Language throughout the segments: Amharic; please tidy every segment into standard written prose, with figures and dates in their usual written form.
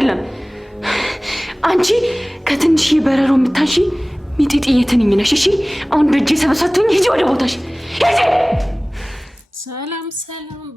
አይደለም። አንቺ ከትንሽ በረሮ የምታንሺ ሚጢጢ የትንኝ ነሽ። እሺ አሁን በእጄ ሰበሳቱኝ። ሂጂ ወደ ቦታሽ ሂጂ። ሰላም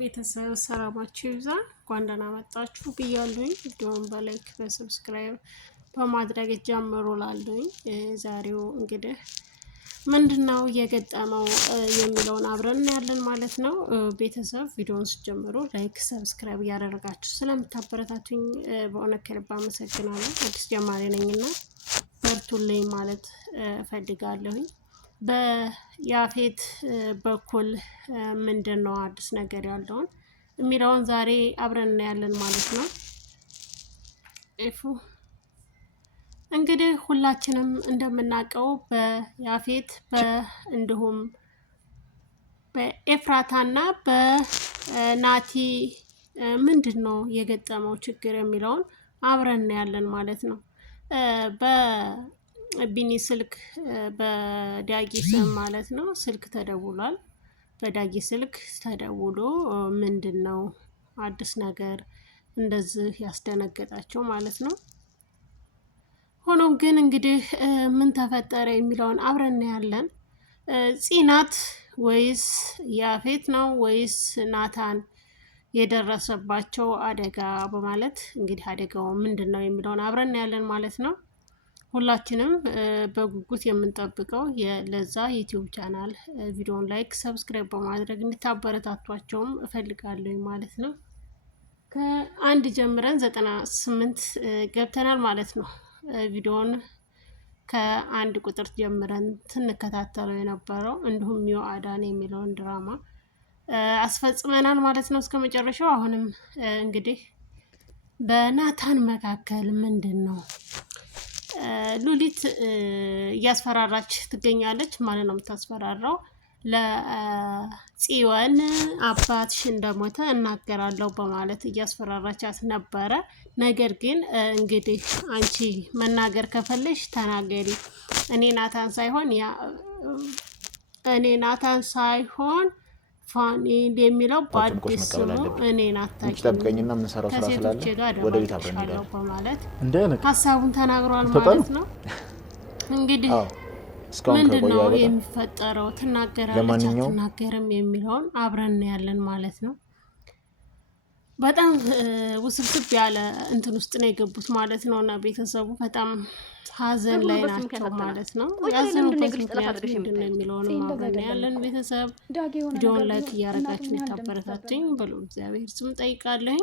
ቤተሰብ ሰላማችሁ ይብዛ። እንኳን ደህና መጣችሁ ብያለሁኝ። ቪዲዮውን በላይክ በሰብስክራይብ በማድረግ ጀምሩ ላለሁኝ። ዛሬው እንግዲህ ምንድነው የገጠመው የሚለውን አብረን እናያለን ማለት ነው። ቤተሰብ ቪዲዮውን ስትጀምሩ ላይክ ሰብስክራይብ እያደረጋችሁ ስለምታበረታቱኝ በእውነት ከልብ አመሰግናለሁ። አዲስ ጀማሪ ነኝና በርቱልኝ ማለት እፈልጋለሁኝ። በያፌት በኩል ምንድነው አዲስ ነገር ያለውን የሚለውን ዛሬ አብረን እናያለን ማለት ነው። እንግዲህ ሁላችንም እንደምናውቀው በያፌት እንዲሁም በኤፍራታና በናቲ ምንድነው የገጠመው ችግር የሚለውን አብረን እናያለን ማለት ነው። በቢኒ ስልክ በዳጊ ስም ማለት ነው ስልክ ተደውሏል። በዳጊ ስልክ ተደውሎ ምንድነው አዲስ ነገር እንደዚህ ያስደነገጣቸው ማለት ነው። ሆኖም ግን እንግዲህ ምን ተፈጠረ የሚለውን አብረን እናያለን። ጽናት ወይስ ያፌት ነው ወይስ ናታን የደረሰባቸው አደጋ በማለት እንግዲህ አደጋው ምንድነው የሚለውን አብረን እናያለን ማለት ነው። ሁላችንም በጉጉት የምንጠብቀው የለዛ ዩቲዩብ ቻናል ቪዲዮውን ላይክ ሰብስክራይብ በማድረግ እንድታበረታቷቸውም እፈልጋለሁ ማለት ነው። ከአንድ ጀምረን 98 ገብተናል ማለት ነው። ቪዲዮውን ከአንድ ቁጥር ጀምረን ስንከታተለው የነበረው እንዲሁም ዮአዳን የሚለውን ድራማ አስፈጽመናል ማለት ነው እስከ መጨረሻው። አሁንም እንግዲህ በናታን መካከል ምንድነው ሉሊት እያስፈራራች ትገኛለች ማለት ነው። የምታስፈራራው ለጽዮን አባትሽ እንደሞተ እናገራለሁ በማለት እያስፈራራቻት ነበረ። ነገር ግን እንግዲህ አንቺ መናገር ከፈለሽ ተናገሪ፣ እኔ ናታን ሳይሆን ፋኒል የሚለው በአዲስ ስሙ እኔን አታውቂኝም ከሴቶቼ ጋር እደውልልሻለሁ በማለት ሀሳቡን ተናግሯል ማለት ነው። እንግዲህ ምንድነው የሚፈጠረው ትናገራለች አትናገርም የሚለውን አብረን ያለን ማለት ነው። በጣም ውስብስብ ያለ እንትን ውስጥ ነው የገቡት ማለት ነው። እና ቤተሰቡ በጣም ሀዘን ላይ ናቸው ማለት ነው። ያዘኑበት ምክንያት ምንድነው የሚለውንም አብረን ያለን ቤተሰብ ቪዲዮውን ላይክ እያደረጋችሁ የታበረታቱኝ በልዑል እግዚአብሔር ስም ጠይቃለሁኝ።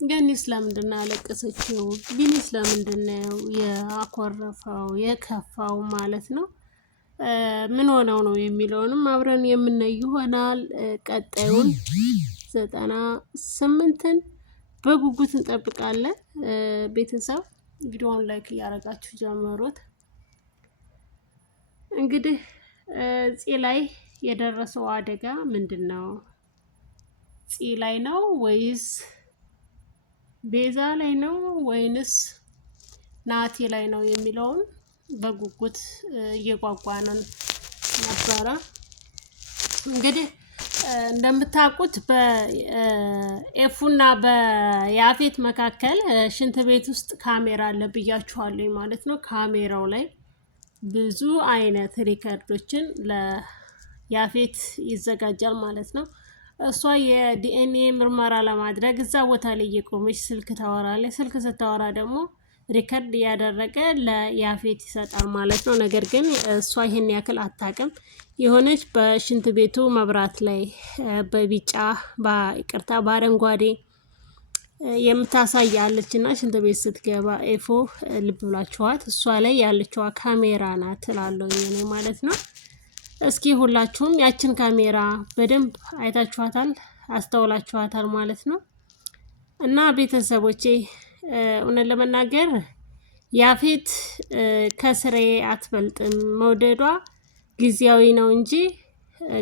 ገኒስ ለምንድን ነው ያለቀሰችው? ቢኒስ ለምንድን ነው ያኮረፈው የከፋው ማለት ነው? ምን ሆነው ነው የሚለውንም አብረን የምናይ ይሆናል። ቀጣዩን 98ን በጉጉት እንጠብቃለን። ቤተሰብ ቪዲዮውን ላይክ እያደረጋችሁ ጀምሩት። እንግዲህ ፂ ላይ የደረሰው አደጋ ምንድነው? ፂ ላይ ነው ወይስ ቤዛ ላይ ነው ወይንስ ናቲ ላይ ነው የሚለውን በጉጉት እየጓጓንን ነበረ። እንግዲህ እንደምታውቁት በኤፉና በያፌት መካከል ሽንት ቤት ውስጥ ካሜራ አለ ብያችኋለሁ ማለት ነው። ካሜራው ላይ ብዙ አይነት ሪከርዶችን ለያፌት ይዘጋጃል ማለት ነው። እሷ የዲኤንኤ ምርመራ ለማድረግ እዛ ቦታ ላይ እየቆመች ስልክ ታወራለች። ስልክ ስታወራ ደግሞ ሪከርድ እያደረገ ለያፌት ይሰጣል ማለት ነው። ነገር ግን እሷ ይሄን ያክል አታውቅም። የሆነች በሽንት ቤቱ መብራት ላይ በቢጫ በይቅርታ በአረንጓዴ የምታሳያለች እና ሽንት ቤት ስትገባ ኤፎ ልብ ብላችኋት እሷ ላይ ያለችዋ ካሜራ ናት እላለሁ እኔ ማለት ነው። እስኪ ሁላችሁም ያችን ካሜራ በደንብ አይታችኋታል አስተውላችኋታል ማለት ነው። እና ቤተሰቦቼ እውነት ለመናገር ያፌት ከስራዬ አትበልጥም፣ መውደዷ ጊዜያዊ ነው እንጂ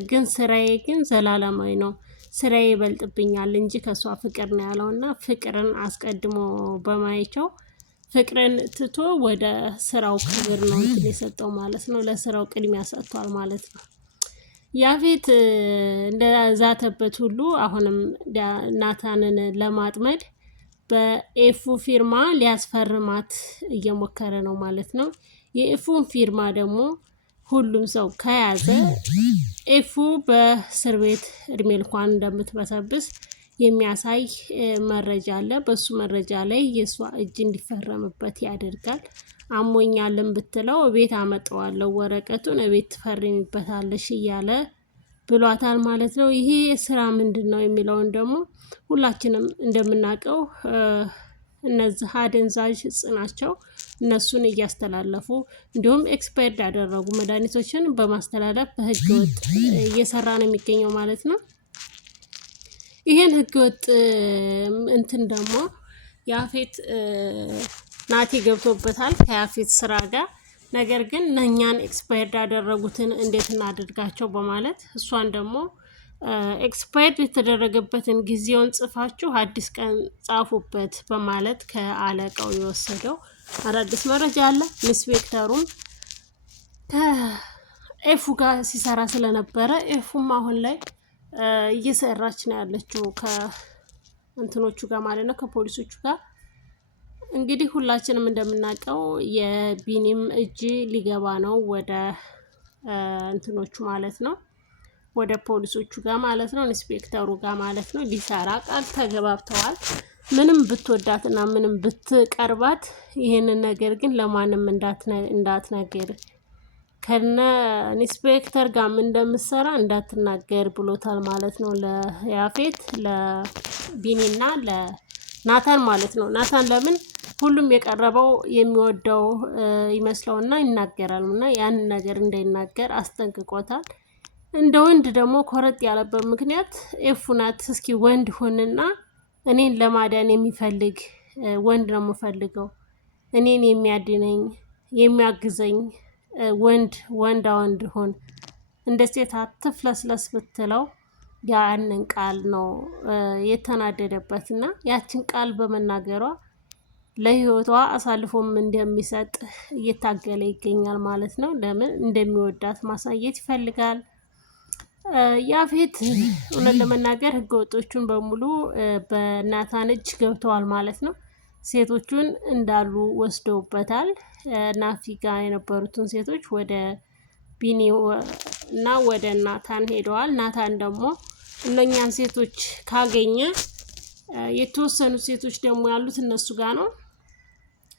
ግን ስራዬ ግን ዘላለማዊ ነው፣ ስራዬ ይበልጥብኛል እንጂ ከሷ ፍቅር ነው ያለውና ፍቅርን አስቀድሞ በማየቸው ፍቅርን ትቶ ወደ ስራው ክብር ነው እንትን የሰጠው ማለት ነው። ለስራው ቅድሚያ ሰጥቷል ማለት ነው። ያፌት እንደዛተበት ሁሉ አሁንም ናታንን ለማጥመድ በኤፉ ፊርማ ሊያስፈርማት እየሞከረ ነው ማለት ነው። የኤፉን ፊርማ ደግሞ ሁሉም ሰው ከያዘ ኤፉ በእስር ቤት እድሜ ልኳን እንደምትበሰብስ የሚያሳይ መረጃ አለ። በሱ መረጃ ላይ የእሷ እጅ እንዲፈረምበት ያደርጋል። አሞኛልን ብትለው ቤት አመጣዋለሁ ወረቀቱን ቤት ትፈርሚበታለሽ እያለ ብሏታል ማለት ነው። ይሄ ስራ ምንድን ነው የሚለውን ደግሞ ሁላችንም እንደምናውቀው እነዚህ አደንዛዥ እጽ ናቸው። እነሱን እያስተላለፉ እንዲሁም ኤክስፓየርድ ያደረጉ መድኃኒቶችን በማስተላለፍ በህገ ወጥ እየሰራ ነው የሚገኘው ማለት ነው። ይሄን ህገ ወጥ እንትን ደግሞ ያፌት ናቲ ገብቶበታል ከያፌት ስራ ጋር። ነገር ግን እኛን ኤክስፓየርድ ያደረጉትን እንዴት እናድርጋቸው በማለት እሷን ደግሞ ኤክስፓየርድ የተደረገበትን ጊዜውን ጽፋችሁ አዲስ ቀን ጻፉበት በማለት ከአለቃው የወሰደው አዳዲስ መረጃ አለ። ኢንስፔክተሩም ከኤፉ ጋር ሲሰራ ስለነበረ ኤፉም አሁን ላይ እየሰራች ነው ያለችው ከእንትኖቹ ጋር ማለት ነው፣ ከፖሊሶቹ ጋር። እንግዲህ ሁላችንም እንደምናውቀው የቢኒም እጅ ሊገባ ነው ወደ እንትኖቹ ማለት ነው፣ ወደ ፖሊሶቹ ጋር ማለት ነው፣ ኢንስፔክተሩ ጋር ማለት ነው። ሊሰራ ቃል ተገባብተዋል። ምንም ብትወዳትና ምንም ብትቀርባት ይሄንን ነገር ግን ለማንም እንዳትናገር ከነ ኢንስፔክተር ጋርም እንደምትሰራ እንዳትናገር ብሎታል ማለት ነው። ለያፌት ለቢኒና ለናታን ማለት ነው። ናታን ለምን ሁሉም የቀረበው የሚወደው ይመስለውና ይናገራል እና ያንን ነገር እንዳይናገር አስጠንቅቆታል። እንደ ወንድ ደግሞ ኮረጥ ያለበት ምክንያት ኤፉ ናት። እስኪ ወንድ ሁንና እኔን ለማዳን የሚፈልግ ወንድ ነው የምፈልገው፣ እኔን የሚያድነኝ የሚያግዘኝ ወንዳ ወንድ ሁን፣ እንደ ሴት አትፍለስለስ ብትለው ያንን ቃል ነው የተናደደበትና ያችን ቃል በመናገሯ ለህይወቷ አሳልፎም እንደሚሰጥ እየታገለ ይገኛል ማለት ነው። ለምን እንደሚወዳት ማሳየት ይፈልጋል። ያፌት እውነት ለመናገር ህገወጦቹን በሙሉ በናታን እጅ ገብተዋል ማለት ነው። ሴቶቹን እንዳሉ ወስደውበታል። ናፊ ጋር የነበሩትን ሴቶች ወደ ቢኒ እና ወደ ናታን ሄደዋል። ናታን ደግሞ እነኛን ሴቶች ካገኘ የተወሰኑ ሴቶች ደግሞ ያሉት እነሱ ጋር ነው።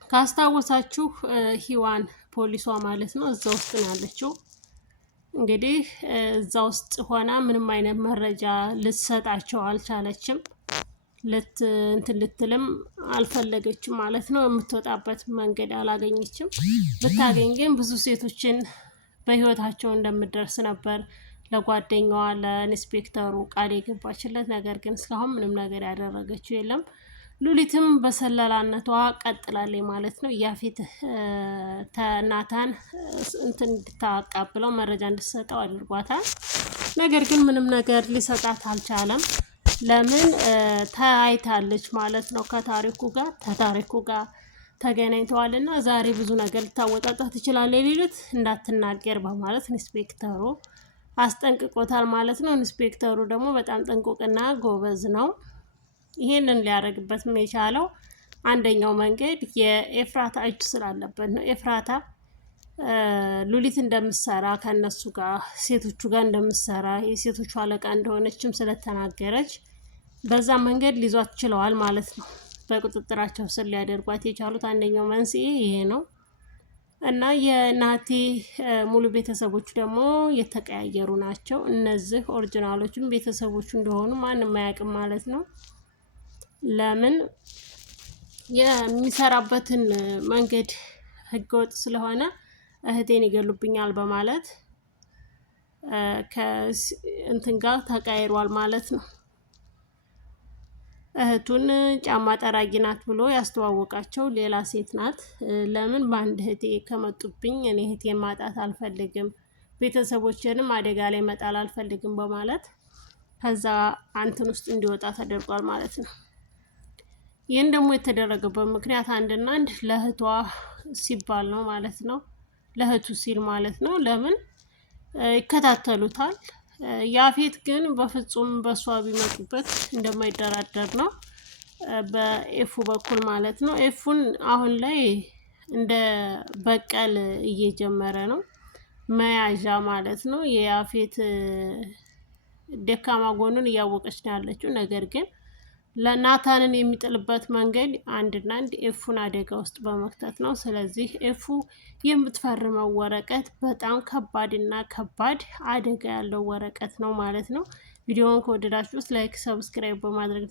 ካስታወሳችሁ ሂዋን ፖሊሷ ማለት ነው እዛ ውስጥ ነው ያለችው። እንግዲህ እዛ ውስጥ ሆና ምንም አይነት መረጃ ልትሰጣቸው አልቻለችም። ልትልም አልፈለገችም ማለት ነው። የምትወጣበት መንገድ አላገኘችም። ብታገኝ ግን ብዙ ሴቶችን በህይወታቸው እንደምደርስ ነበር ለጓደኛዋ ለኢንስፔክተሩ ቃል የገባችለት። ነገር ግን እስካሁን ምንም ነገር ያደረገችው የለም። ሉሊትም በሰለላነቷ ቀጥላለች ማለት ነው። ያፌት ናታን እንትን እንድታቀብለው መረጃ እንድትሰጠው አድርጓታል። ነገር ግን ምንም ነገር ሊሰጣት አልቻለም። ለምን ተያይታለች ማለት ነው። ከታሪኩ ጋር ተገናኝተዋልና ዛሬ ብዙ ነገር ልታወጣጣ ትችላለች። ሌሊት እንዳትናገር በማለት ኢንስፔክተሩ አስጠንቅቆታል ማለት ነው። ኢንስፔክተሩ ደግሞ በጣም ጠንቆቅና ጎበዝ ነው። ይሄንን ሊያደርግበት የቻለው አንደኛው መንገድ የኤፍራታ እጅ ስላለበት ነው። ኤፍራታ ሉሊት እንደምትሰራ ከነሱ ጋር ሴቶቹ ጋር እንደምትሰራ የሴቶቹ አለቃ እንደሆነችም ስለተናገረች በዛ መንገድ ሊዟት ችለዋል ማለት ነው። በቁጥጥራቸው ስር ሊያደርጓት የቻሉት አንደኛው መንስኤ ይሄ ነው እና የናቲ ሙሉ ቤተሰቦቹ ደግሞ የተቀያየሩ ናቸው። እነዚህ ኦሪጂናሎቹም ቤተሰቦቹ እንደሆኑ ማንም አያውቅም ማለት ነው። ለምን የሚሰራበትን መንገድ ህገወጥ ስለሆነ እህቴን ይገሉብኛል በማለት ከእንትን ጋር ተቀያይሯል ማለት ነው። እህቱን ጫማ ጠራጊ ናት ብሎ ያስተዋወቃቸው ሌላ ሴት ናት። ለምን በአንድ እህቴ ከመጡብኝ እኔ እህቴን ማጣት አልፈልግም፣ ቤተሰቦችንም አደጋ ላይ መጣል አልፈልግም በማለት ከዛ አንትን ውስጥ እንዲወጣ ተደርጓል ማለት ነው። ይህን ደግሞ የተደረገበት ምክንያት አንድና አንድ ለእህቷ ሲባል ነው ማለት ነው። ለእህቱ ሲል ማለት ነው። ለምን ይከታተሉታል። ያፌት ግን በፍጹም በሷ ቢመጡበት እንደማይደራደር ነው በኤፉ በኩል ማለት ነው። ኤፉን አሁን ላይ እንደ በቀል እየጀመረ ነው መያዣ ማለት ነው። የያፌት ደካማ ጎኑን እያወቀች ነው ያለችው። ነገር ግን ለናታንን የሚጥልበት መንገድ አንድና አንድ ኤፉን አደጋ ውስጥ በመክተት ነው። ስለዚህ ኤፉ የምትፈርመው ወረቀት በጣም ከባድና ከባድ አደጋ ያለው ወረቀት ነው ማለት ነው። ቪዲዮውን ከወደዳችሁት ላይክ፣ ሰብስክራይብ በማድረግ